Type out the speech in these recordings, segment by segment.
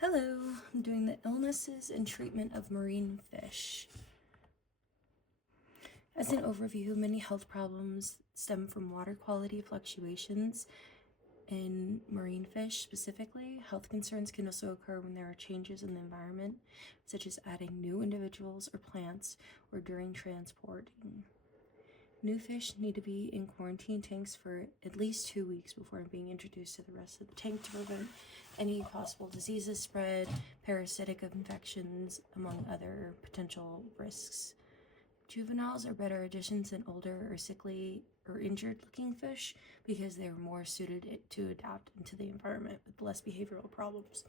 Hello, I'm doing the illnesses and treatment of marine fish. As an overview, many health problems stem from water quality fluctuations in marine fish specifically. Health concerns can also occur when there are changes in the environment, such as adding new individuals or plants or during transporting. New fish need to be in quarantine tanks for at least 2 weeks before being introduced to the rest of the tank to prevent any possible diseases spread, parasitic infections, among other potential risks. Juveniles are better additions than older or sickly or injured looking fish because they are more suited to adapt into the environment with less behavioral problems.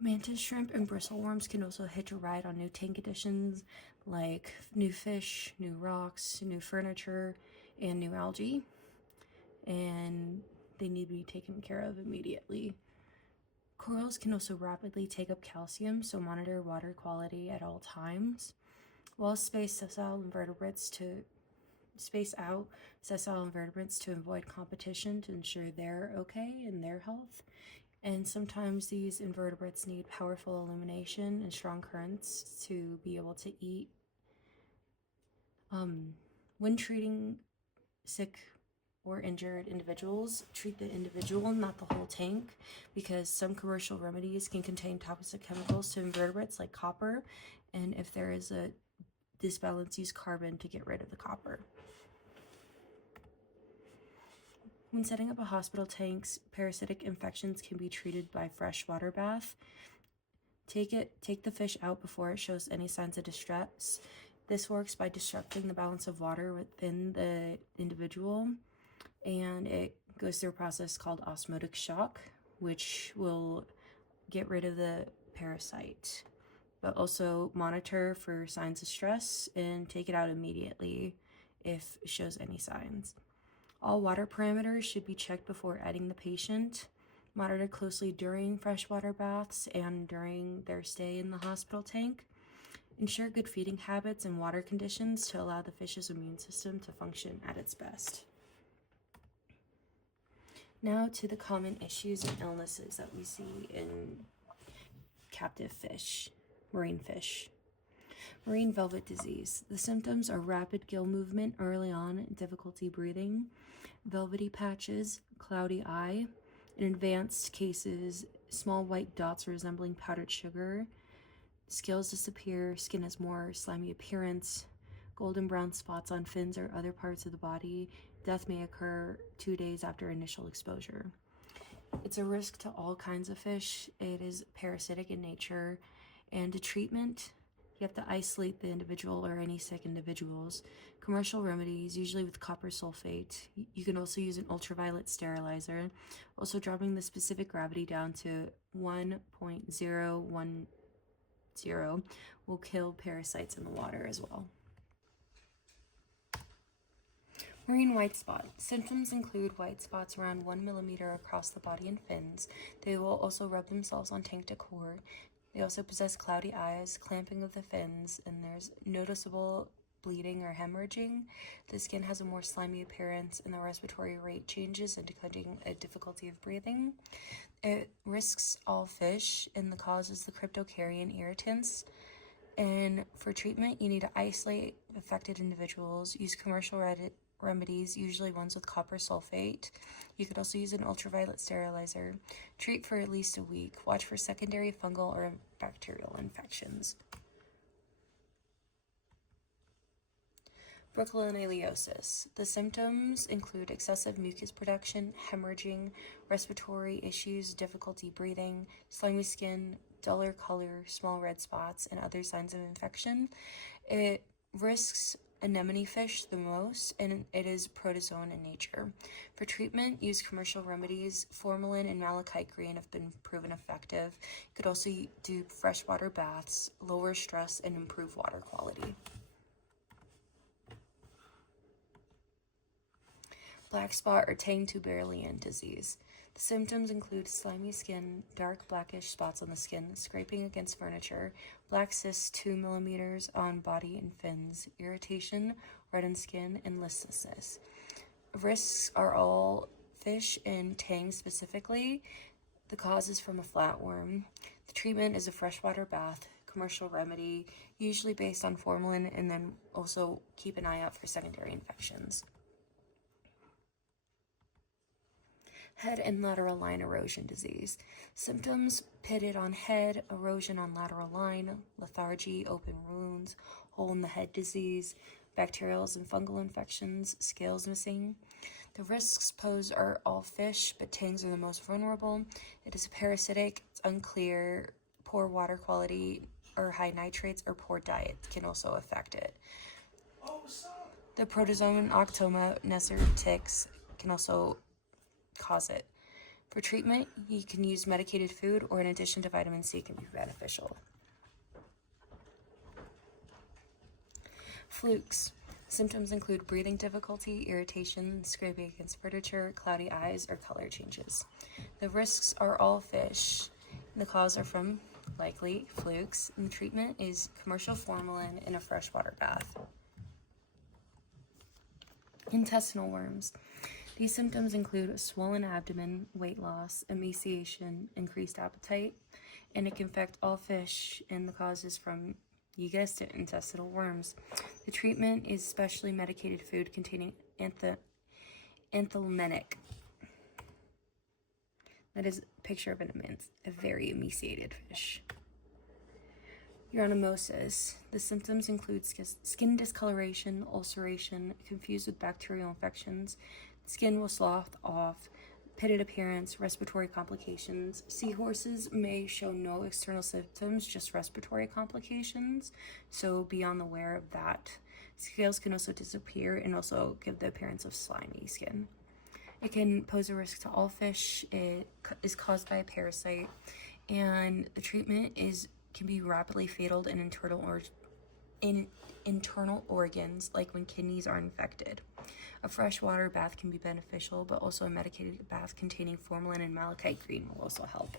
Mantis shrimp and bristleworms can also hitch a ride on new tank additions like new fish, new rocks, new furniture, and new algae, and they need to be taken care of immediately. Corals can also rapidly take up calcium, so monitor water quality at all times. While space out sessile invertebrates to avoid competition to ensure they're okay and their health. And sometimes these invertebrates need powerful illumination and strong currents to be able to eat. When treating sick or injured individuals, treat the individual, not the whole tank, because some commercial remedies can contain toxic chemicals to invertebrates like copper, and if there is a disbalance, use carbon to get rid of the copper. When setting up a hospital tanks, parasitic infections can be treated by freshwater bath. Take the fish out before it shows any signs of distress. This works by disrupting the balance of water within the individual, and it goes through a process called osmotic shock, which will get rid of the parasite. But also monitor for signs of stress and take it out immediately if it shows any signs. All water parameters should be checked before adding the patient. Monitor closely during freshwater baths and during their stay in the hospital tank. Ensure good feeding habits and water conditions to allow the fish's immune system to function at its best. Now to the common issues and illnesses that we see in captive fish, marine fish. Marine velvet disease. The symptoms are rapid gill movement early on, difficulty breathing, velvety patches, cloudy eye. In advanced cases, small white dots resembling powdered sugar. Scales disappear, skin has more slimy appearance, golden brown spots on fins or other parts of the body. Death may occur 2 days after initial exposure. It's a risk to all kinds of fish. It is parasitic in nature, and to treatment, you have to isolate the individual or any sick individuals. Commercial remedies, usually with copper sulfate. You can also use an ultraviolet sterilizer. Also dropping the specific gravity down to 1.010 will kill parasites in the water as well. Marine white spot. Symptoms include white spots around 1 millimeter across the body and fins. They will also rub themselves on tank decor. They also possess cloudy eyes, clamping of the fins, and there's noticeable bleeding or hemorrhaging. The skin has a more slimy appearance, and the respiratory rate changes, indicating a difficulty of breathing. It risks all fish, and the cause is the cryptocarrion irritants. And for treatment, you need to isolate affected individuals, use commercial remedies, usually ones with copper sulfate. You could also use an ultraviolet sterilizer. Treat for at least a week. Watch for secondary fungal or bacterial infections. Brucellinosis. The symptoms include excessive mucus production, hemorrhaging, respiratory issues, difficulty breathing, slimy skin, duller color, small red spots, and other signs of infection. It risks anemone fish the most, and it is protozoan in nature. For treatment, use commercial remedies. Formalin and malachite green have been proven effective. You could also do freshwater baths, lower stress, and improve water quality. Black spot or Tang Tuberlian disease. The symptoms include slimy skin, dark blackish spots on the skin, scraping against furniture, black cysts 2 millimeters on body and fins, irritation, reddened skin, and listlessness. Risks are all fish and tang specifically. The cause is from a flatworm. The treatment is a freshwater bath, commercial remedy, usually based on formalin, and then also keep an eye out for secondary infections. Head and lateral line erosion disease. Symptoms: pitted on head, erosion on lateral line, lethargy, open wounds, hole in the head disease, bacterial and fungal infections, scales missing. The risks posed are all fish, but tangs are the most vulnerable. It is parasitic, it's unclear, poor water quality or high nitrates or poor diet can also affect it. The protozoan Octoma Neisser ticks can also cause it. For treatment, you can use medicated food, or in addition to vitamin C can be beneficial. Flukes. Symptoms include breathing difficulty, irritation, scraping against furniture, cloudy eyes, or color changes. The risks are all fish. The cause are from, likely, flukes, and the treatment is commercial formalin in a freshwater bath. Intestinal worms. These symptoms include a swollen abdomen, weight loss, emaciation, increased appetite, and it can affect all fish, and the cause is from, you guessed it, intestinal worms. The treatment is specially medicated food containing anthelmintic. That is a picture of a very emaciated fish. Uranomosis. The symptoms include skin discoloration, ulceration, confused with bacterial infections. Skin will slough off, pitted appearance, respiratory complications. Seahorses may show no external symptoms, just respiratory complications, so be on the aware of that. Scales can also disappear and also give the appearance of slimy skin. It can pose a risk to all fish. It is caused by a parasite, and the treatment can be rapidly fatal in internal organs, like when kidneys are infected. A freshwater bath can be beneficial, but also a medicated bath containing formalin and malachite green will also help.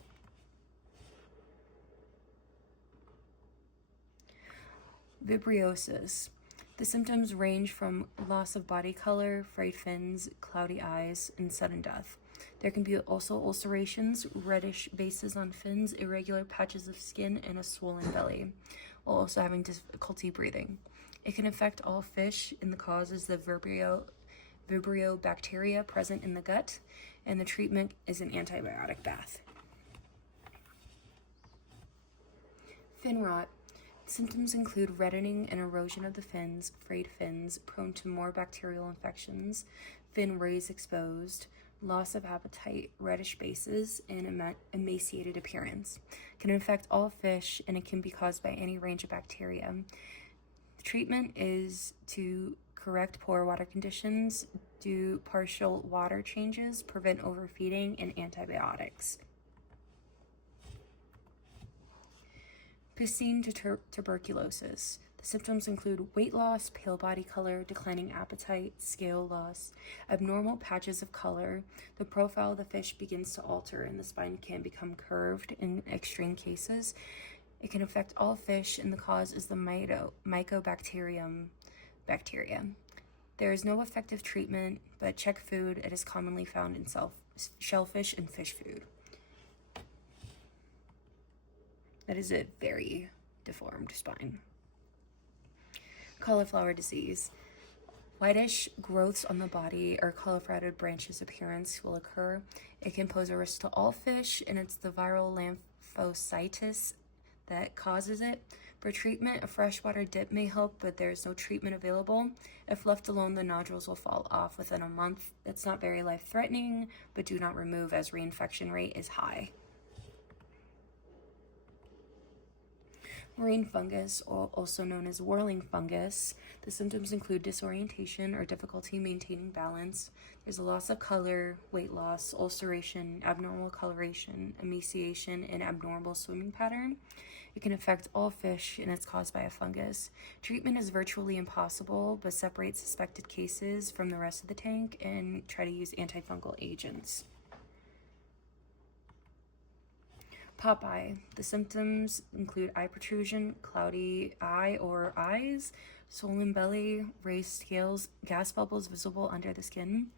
Vibriosis. The symptoms range from loss of body color, frayed fins, cloudy eyes, and sudden death. There can be also ulcerations, reddish bases on fins, irregular patches of skin, and a swollen belly, while also having difficulty breathing. It can affect all fish, and the cause is the Vibrio bacteria present in the gut, and the treatment is an antibiotic bath. Fin rot. Symptoms include reddening and erosion of the fins, frayed fins, prone to more bacterial infections, fin rays exposed, loss of appetite, reddish bases, and emaciated appearance. It can infect all fish, and it can be caused by any range of bacteria. The treatment is to correct poor water conditions, do partial water changes, prevent overfeeding, and antibiotics. Piscine tuberculosis. The symptoms include weight loss, pale body color, declining appetite, scale loss, abnormal patches of color. The profile of the fish begins to alter, and the spine can become curved in extreme cases. It can affect all fish, and the cause is the Mycobacterium bacteria. There is no effective treatment, but check food. It is commonly found in shellfish and fish food. That is a very deformed spine. Cauliflower disease. Whitish growths on the body or cauliflower branches appearance will occur. It can pose a risk to all fish, and it's the viral lymphocytis that causes it. For treatment, a freshwater dip may help, but there is no treatment available. If left alone, the nodules will fall off within a month. It's not very life-threatening, but do not remove as reinfection rate is high. Marine fungus, also known as whirling fungus. The symptoms include disorientation or difficulty maintaining balance. There's a loss of color, weight loss, ulceration, abnormal coloration, emaciation, and abnormal swimming pattern. It can affect all fish, and it's caused by a fungus. Treatment is virtually impossible, but separate suspected cases from the rest of the tank and try to use antifungal agents. Popeye. The symptoms include eye protrusion, cloudy eye or eyes, swollen belly, raised scales, gas bubbles visible under the skin.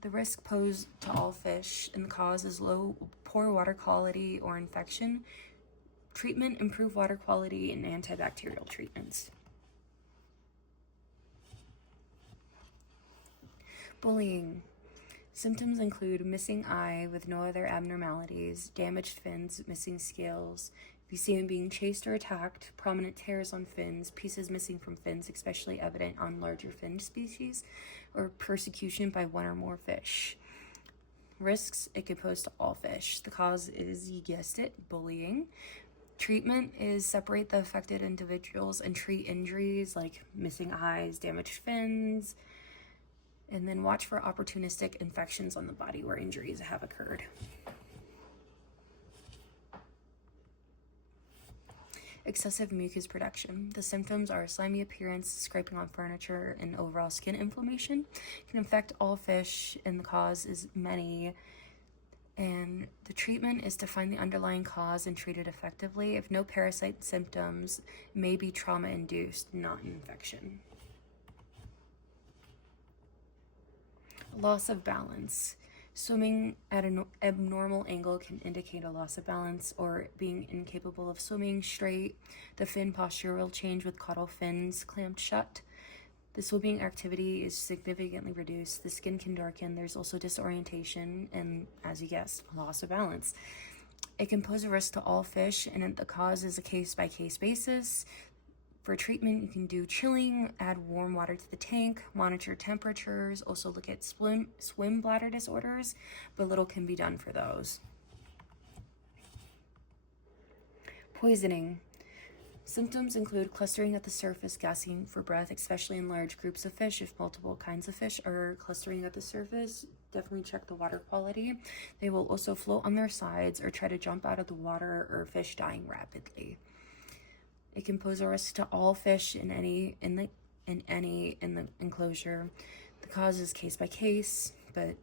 The risk posed to all fish, and the cause is poor water quality or infection. Treatment, improve water quality, and antibacterial treatments. Bullying. Symptoms include missing eye with no other abnormalities, damaged fins, missing scales. If you see them being chased or attacked, prominent tears on fins, pieces missing from fins, especially evident on larger fin species, or persecution by one or more fish. Risks, it could pose to all fish. The cause is, you guessed it, bullying. Treatment is separate the affected individuals and treat injuries like missing eyes, damaged fins, and then watch for opportunistic infections on the body where injuries have occurred. Excessive mucus production. The symptoms are slimy appearance, scraping on furniture, and overall skin inflammation. It can affect all fish, and the cause is many. And the treatment is to find the underlying cause and treat it effectively. If no parasite symptoms, it may be trauma-induced, not an infection. Loss of balance. Swimming at an abnormal angle can indicate a loss of balance or being incapable of swimming straight. The fin posture will change with caudal fins clamped shut. The swimming activity is significantly reduced. The skin can darken. There's also disorientation and, as you guessed, loss of balance. It can pose a risk to all fish, and the cause is a case-by-case basis. For treatment, you can do chilling, add warm water to the tank, monitor temperatures, also look at swim bladder disorders, but little can be done for those. Poisoning. Symptoms include clustering at the surface, gasping for breath, especially in large groups of fish. If multiple kinds of fish are clustering at the surface, definitely check the water quality. They will also float on their sides or try to jump out of the water, or fish dying rapidly. It can pose a risk to all fish in the enclosure. The cause is case by case, but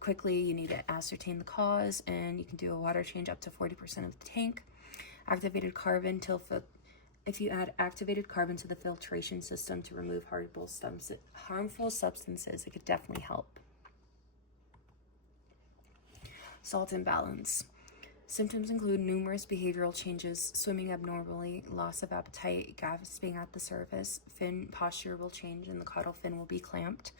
quickly you need to ascertain the cause, and you can do a water change up to 40% of the tank. Activated carbon if you add activated carbon to the filtration system to remove harmful substances, it could definitely help. Salt imbalance. Symptoms include numerous behavioral changes, swimming abnormally, loss of appetite, gasping at the surface, fin posture will change, and the caudal fin will be clamped.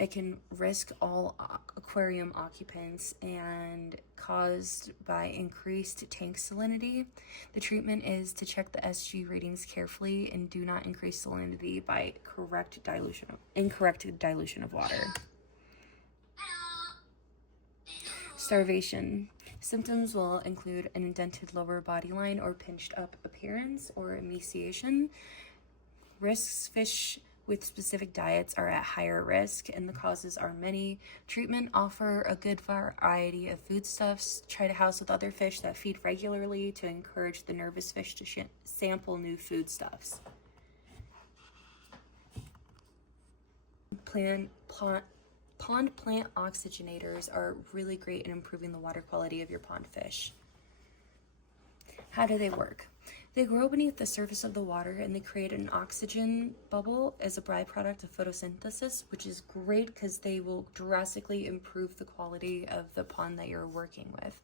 It can risk all aquarium occupants and caused by increased tank salinity. The treatment is to check the SG readings carefully and do not increase salinity by incorrect dilution of water. Starvation. Symptoms will include an indented lower body line or pinched up appearance or emaciation. Risks: fish with specific diets are at higher risk, and the causes are many. Treatment: offer a good variety of foodstuffs. Try to house with other fish that feed regularly to encourage the nervous fish to sample new foodstuffs. Pond plant oxygenators are really great in improving the water quality of your pond fish. How do they work? They grow beneath the surface of the water, and they create an oxygen bubble as a byproduct of photosynthesis, which is great because they will drastically improve the quality of the pond that you're working with.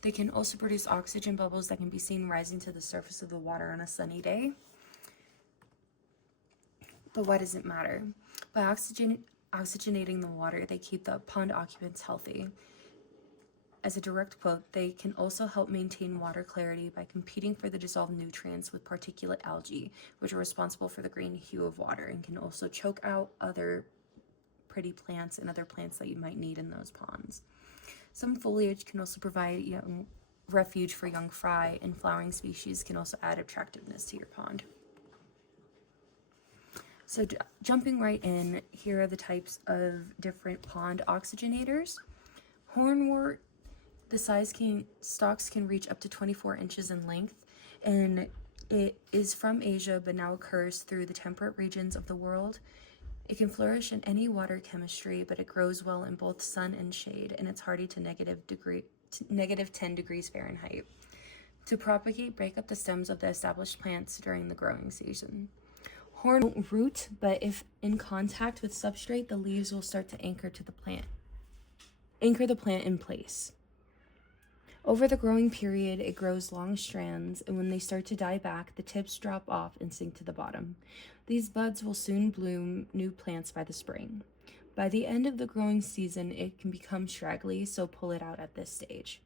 They can also produce oxygen bubbles that can be seen rising to the surface of the water on a sunny day. But why does it matter? By oxygenating the water, they keep the pond occupants healthy. As a direct quote, they can also help maintain water clarity by competing for the dissolved nutrients with particulate algae, which are responsible for the green hue of water and can also choke out other pretty plants and other plants that you might need in those ponds. Some foliage can also provide refuge for young fry, and flowering species can also add attractiveness to your pond. So jumping right in, here are the types of different pond oxygenators. Hornwort, the stalks can reach up to 24 inches in length, and it is from Asia but now occurs through the temperate regions of the world. It can flourish in any water chemistry, but it grows well in both sun and shade, and it's hardy to negative 10 degrees Fahrenheit. To propagate, break up the stems of the established plants during the growing season. Horn won't root, but if in contact with substrate, the leaves will start to anchor the plant in place. Over the growing period, it grows long strands, and when they start to die back, the tips drop off and sink to the bottom. These buds will soon bloom new plants by the spring. By the end of the growing season, it can become straggly, so pull it out at this stage.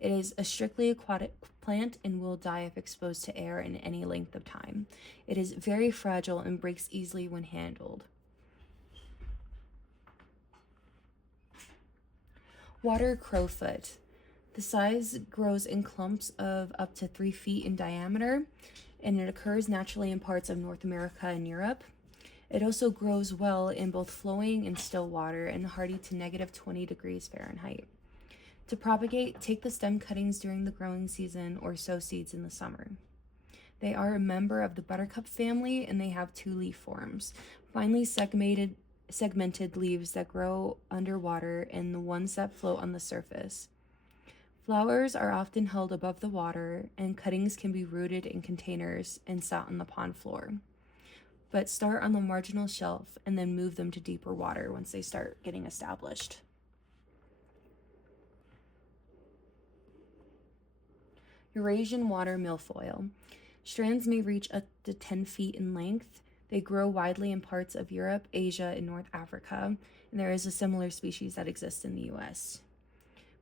It is a strictly aquatic plant and will die if exposed to air in any length of time. It is very fragile and breaks easily when handled. Water crowfoot. The size grows in clumps of up to 3 feet in diameter, and it occurs naturally in parts of North America and Europe. It also grows well in both flowing and still water and hardy to -20 degrees Fahrenheit. To propagate, take the stem cuttings during the growing season or sow seeds in the summer. They are a member of the buttercup family, and they have 2 leaf forms: finely segmented leaves that grow underwater and the ones that float on the surface. Flowers are often held above the water, and cuttings can be rooted in containers and sat on the pond floor. But start on the marginal shelf and then move them to deeper water once they start getting established. Eurasian water milfoil. Strands may reach up to 10 feet in length. They grow widely in parts of Europe, Asia, and North Africa, and there is a similar species that exists in the US.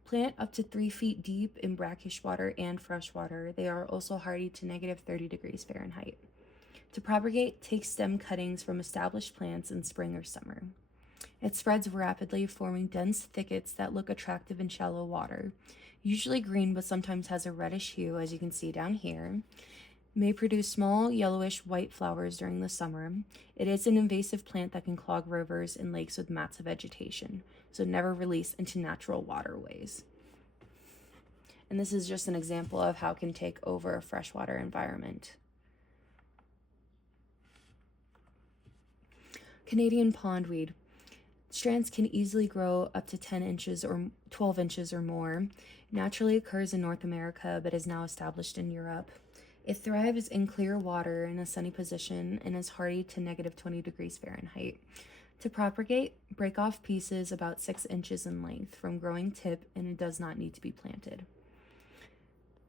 Plant up to 3 feet deep in brackish water and fresh water. They are also hardy to -30 degrees Fahrenheit. To propagate, take stem cuttings from established plants in spring or summer. It spreads rapidly, forming dense thickets that look attractive in shallow water. Usually green, but sometimes has a reddish hue, as you can see down here. May produce small yellowish white flowers during the summer. It is an invasive plant that can clog rivers and lakes with mats of vegetation, so never release into natural waterways. And this is just an example of how it can take over a freshwater environment. Canadian pondweed. Strands can easily grow up to 10 inches or 12 inches or more. Naturally occurs in North America, but is now established in Europe. It thrives in clear water in a sunny position and is hardy to -20 degrees Fahrenheit. To propagate, break off pieces about 6 inches in length from growing tip, and it does not need to be planted.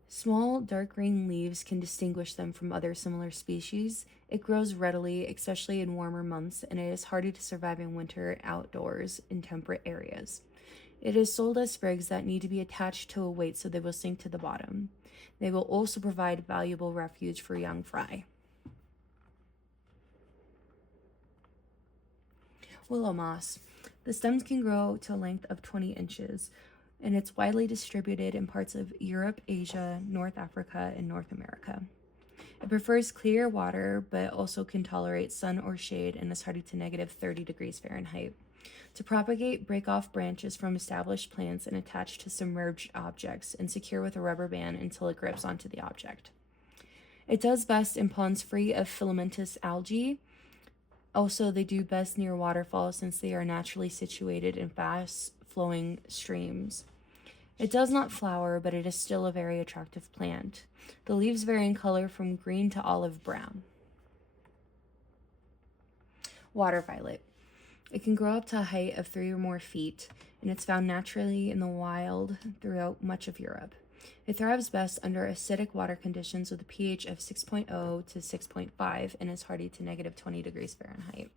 Small, dark green leaves can distinguish them from other similar species. It grows readily, especially in warmer months, and it is hardy to survive in winter outdoors in temperate areas. It is sold as sprigs that need to be attached to a weight so they will sink to the bottom. They will also provide valuable refuge for young fry. Willow moss. The stems can grow to a length of 20 inches, and it's widely distributed in parts of Europe, Asia, North Africa, and North America. It prefers clear water, but also can tolerate sun or shade and is hardy to -30 degrees Fahrenheit. To propagate, break off branches from established plants and attach to submerged objects and secure with a rubber band until it grips onto the object. It does best in ponds free of filamentous algae. Also, they do best near waterfalls since they are naturally situated in fast-flowing streams. It does not flower, but it is still a very attractive plant. The leaves vary in color from green to olive brown. Water violet. It can grow up to a height of 3 or more feet, and it's found naturally in the wild throughout much of Europe. It thrives best under acidic water conditions with a pH of 6.0 to 6.5 and is hardy to -20 degrees Fahrenheit.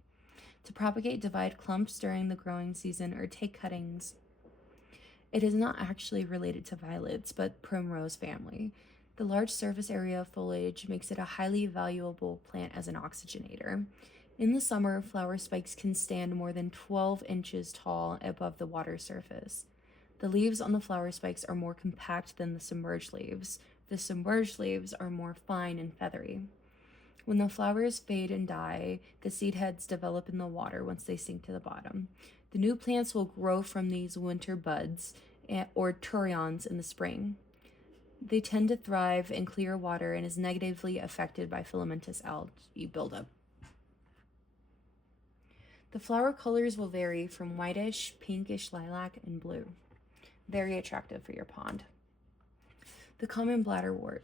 To propagate, divide clumps during the growing season or take cuttings. It is not actually related to violets, but primrose family. The large surface area of foliage makes it a highly valuable plant as an oxygenator. In the summer, flower spikes can stand more than 12 inches tall above the water surface. The leaves on the flower spikes are more compact than the submerged leaves. The submerged leaves are more fine and feathery. When the flowers fade and die, the seed heads develop in the water once they sink to the bottom. The new plants will grow from these winter buds or turions in the spring. They tend to thrive in clear water and is negatively affected by filamentous algae buildup. The flower colors will vary from whitish, pinkish lilac, and blue. Very attractive for your pond. The common bladderwort.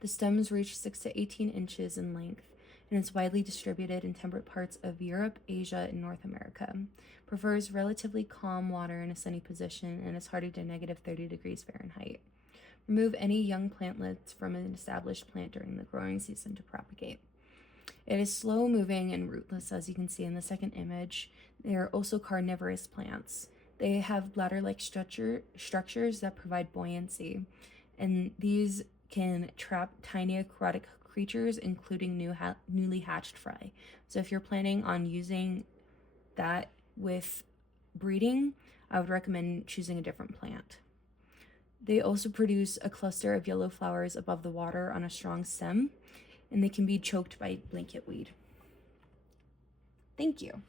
The stems reach 6 to 18 inches in length, and is widely distributed in temperate parts of Europe, Asia, and North America. Prefers relatively calm water in a sunny position and is hardy to -30 degrees Fahrenheit. Remove any young plantlets from an established plant during the growing season to propagate. It is slow moving and rootless, as you can see in the second image. They are also carnivorous plants. They have bladder-like structures that provide buoyancy, and these can trap tiny aquatic creatures, including newly hatched fry. So if you're planning on using that with breeding, I would recommend choosing a different plant. They also produce a cluster of yellow flowers above the water on a strong stem, and they can be choked by blanket weed. Thank you.